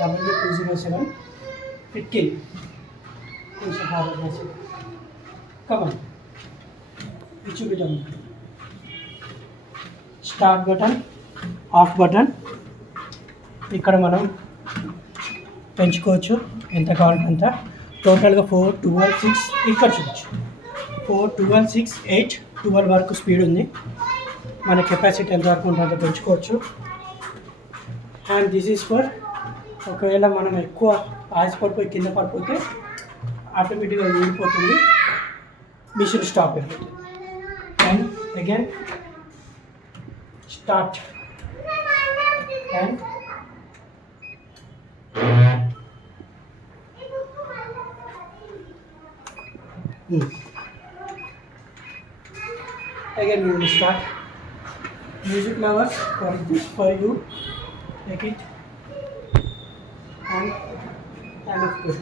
W207 15. Push the forward message. Come on. It should be done. Start button, off button. ఇక్కడ మనం పెంచుకోవచ్చు ఎంత కావాలంటే అంత. టోటల్గా 4, 12, 6 ఇక్కడ చూడొచ్చు. 4, 12, 6, 8, 12 వరకు స్పీడ్ ఉంది. మన కెపాసిటీ ఎంత వరకు ఉంటుందో పెంచుకోవచ్చు. అండ్ దిస్ ఈజ్ ఫర్ ఒకవేళ మనం ఎక్కువ ఆయాసపడిపోయి కింద పడిపోతే ఆటోమేటిక్గా ఊడిపోతుంది, మిషన్ స్టాప్ అయిపోతుంది. And again start and again we will start. Music lovers, for this for you, take it and of course